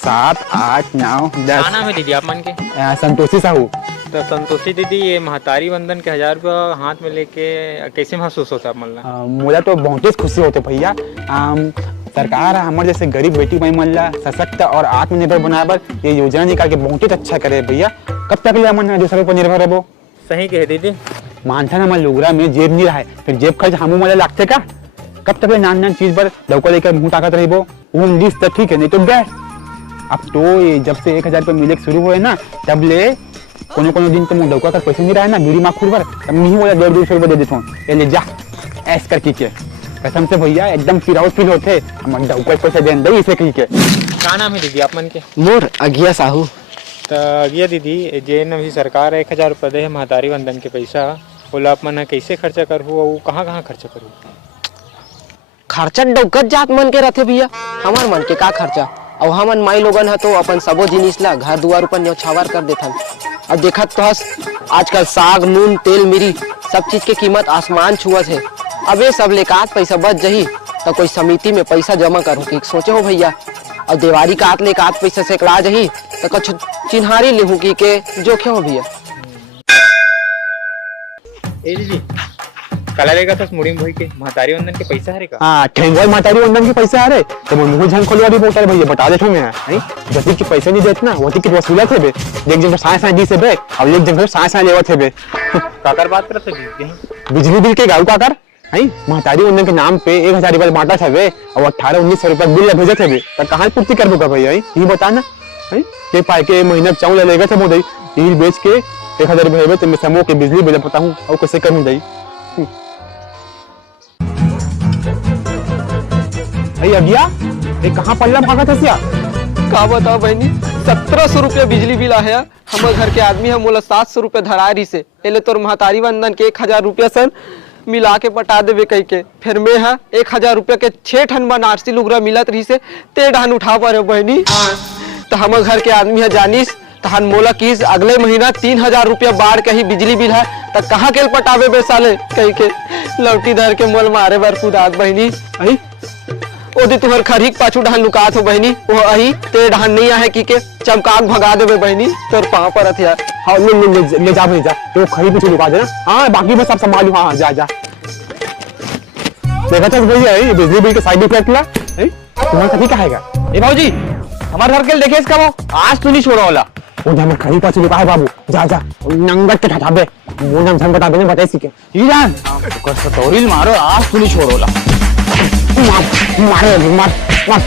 7, 8, 9, 10। क्या नाम है दीदी आप मन के? संतोषी साहू। तो संतोषी दीदी, ये महतारी वंदन के 1000 रुपया हाथ में लेके कैसे महसूस होता है मन ला? मुझे तो बहुत ही खुशी होते भैया। सरकार हमारे जैसे गरीब बेटी भाई मन ला सशक्त और आत्मनिर्भर बनाए बर ये योजना निकाल के बहुत ही अच्छा करे भैया। कब तक ले मन दूसरे पर निर्भर रहो? सही कहे दीदी। मानता ना मन लुगरा में जेब नहीं रहा, फिर जेब खर्च हमू मला लागते का? कब तक नान चीज पर लौका लेकर मुंह ताकत रही वो लिस्ट तक ठीक है, नहीं तो गए। अब तो ये जब से 1000 रुपये मिले शुरू हुए ना तब ले कोनो दिन तो मुंह लौका का पैसे नहीं रहा है ना बीड़ी माखुर पर, तब नहीं बोला 150 रुपये दे देता हूँ, ये ले जा ऐस करके के कसम से भैया एकदम फिराउट फील होते हम लौका पैसे दे दे इसे कही के। क्या नाम है दीदी आप मन के? मोर अगिया साहू। तो अगिया दीदी, जेन अभी सरकार 1000 रुपया दे महतारी वंदन के पैसा, बोला आप मन कैसे खर्चा करहु और कहाँ खर्चा करूँ? खर्चा डौकत जात मन के रथे भैया, हमार मन के का खर्चा। और हमन माई लोगन है तो अपन सबो जिनिस ला घर दुआर ऊपर न्यौछावर कर देथन। अब देखत तो हस आजकल साग नून तेल मिरी सब चीज के कीमत आसमान छुअत है। अब ये सब लेकर पैसा बच जही तो कोई समिति में पैसा जमा करूँ कि सोचे हो भैया। और दिवाली का हाथ लेकर पैसा सेकड़ा जही तो कुछ चिन्हारी लेहूँ की के जोखे हो भैया। ए दीदी, कला लेगा तो मुड़ी में के महतारी वंदन के पैसा हरे का? हाँ ठेंगोल महतारी वंदन के पैसे आ रहे तो मुंह झान खोलवा भी बोलता है भैया, बता देता हूँ मैं जैसे कि पैसे नहीं देते ना वही की वसूला थे बे, एक जगह साए दी से बे और एक जगह साए लेवा थे बे। काकर बात करते दीदी? बिजली बिल के गाँव काकर है महतारी वंदन के नाम पे 1000 रुपया बांटा थे और 18-19 रुपया बिल भेजे थे तो कहाँ पूर्ति कर दूंगा भैया? ये बताना के पाए के महीना चावल लेगा थे मोदी यही बेच के 1000 रुपये तो मैं समूह के बिजली बिल पता हूँ और कैसे करूँ दई। अगिया ये कहाँ पल्ला भागा था सिया? का बताओ बहनी, 1700 रुपया बिजली बिल आया। हमारे घर के आदमी है मोला 700 रुपया धरा रही से एले तोर महतारी वंदन के 1000 रुपया सन मिला के पटा देवे कही के। फिर मैं है 1000 रुपया के 6 ठन बनारसी लुगरा मिलत रही से ते ढान उठा पा बहनी। तो हमारे घर के आदमी है जानिस तहन मोला किस अगले महीना 3000 रुपया बाढ़ के ही बिजली बिल है तो कहाँ के पटावे बेसाले कही के लौटी धर के मोल मारे बार कुदात बहनी। ओदे तुहर खरीक पाछू ढान लुकात हो बहनी, वो अही ते ढान नहीं आहे की के चमकाक भगा देबे बहनी तोर पांव पर हथिया। हाँ ले जा भेजा तो खरी पीछे लुका देना। हाँ बाकी मैं सब संभालू। हाँ जा देखा था भैया ये बिजली बिल के साइड इफेक्ट ला तुम्हारा कभी कहेगा? ए भाजी हमारे घर के देखे इसका वो आज तू नहीं छोड़ा वाला वो जब खरी पाछे लुका है बाबू जा नंगट के ठठा बे वो नाम धन बता देने बताए सीखे ये जान तो मारो आज तू नहीं छोड़ो वाला मार